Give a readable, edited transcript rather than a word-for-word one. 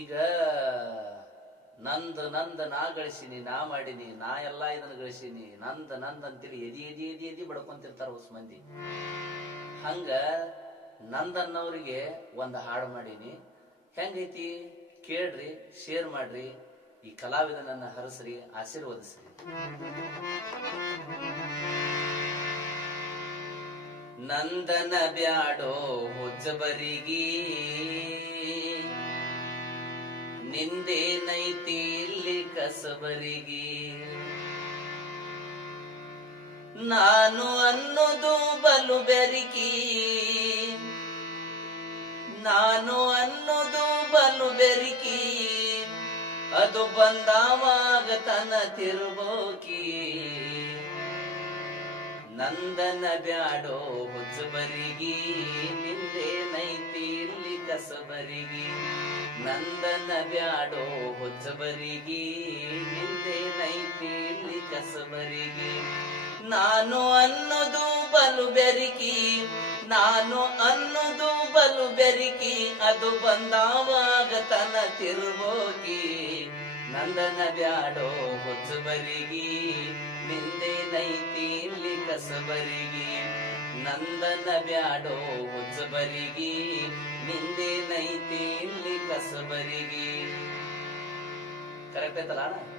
ಈಗ ನಂದ್ ನಂದ್ ನಾ ಗಳಿಸೀನಿ, ನಾ ಮಾಡೀನಿ, ನಾ ಎಲ್ಲಾ ಇದನ್ನ ಗಳಿಸೀನಿ, ನಂದ್ ನಂದ್ ಅಂತೇಳಿ ಎದಿ ಎದಿ ಎದಿ ಎದಿ ಬಡ್ಕೊಂತಿರ್ತಾರ ಹೊಸ ಮಂದಿ. ಹಂಗ ನಂದನ್ನವ್ರಿಗೆ ಒಂದು ಹಾಡು ಮಾಡೀನಿ. ಹೆಂಗೈತಿ ಕೇಳ್ರಿ, ಶೇರ್ ಮಾಡ್ರಿ, ಈ ಕಲಾವಿದನನ್ನ ಹರಸ್ರಿ, ಆಶೀರ್ವದಿಸ್ರಿ. ನಂದನ ಬ್ಯಾಡೋ ಹುಚ್ಚಬರಿಗಿ, ನಿಂದೇನೈತಿ ಇಲ್ಲಿ ಕಸಬರಿಗಿ. ನಾನು ಅನ್ನೋದು ಬಲು ಬೆರಿಕಿ, ನಾನು ಅನ್ನೋದು ಬಲು ಬೆರಿಕಿ, ಅದು ಬಂದಾವಾಗ ತನ ತಿರುಬೋಕಿ. ನಂದನ ಬ್ಯಾಡೋ ಹುಚ್ಚಬರಿಗಿ, ನಿಂದೇನೈತಿ ಇಲ್ಲಿ ಕಸಬರಿಗಿ. ನಂದನ ಬ್ಯಾಡೋ ಹುಚ್ಚಬರಿಗಿ, ನಿಂದೇನೈತಿ ಇಲ್ಲಿ ಕಸಬರಿಗಿ. ನಾನು ಅನ್ನೋದು ಬಲು ಬೆರಿಕಿ, ನಾನು ಅನ್ನೋದು ಬಲು ಬೆರಿಕಿ, ಅದು ಬಂದಾವಾಗ ತನ ತಿರುಬೋಕಿ. ನಂದನ ಬ್ಯಾಡೋ ಹುಚ್ಚಬರಿಗಿ, ನಿಂದೇನೈತಿ ಇಲ್ಲಿ ಕಸಬರಿಗಿ. ನಂದನ ಬ್ಯಾಡೋ ಹುಚ್ಚಬರಿಗಿ, ನಿಂದೇನೈತಿ ಇಲ್ಲಿ ಕಸಬರಿಗಿ. ಕರೆಕ್ಟ್ ಐತಲ್ಲ ಅಣ್ಣ?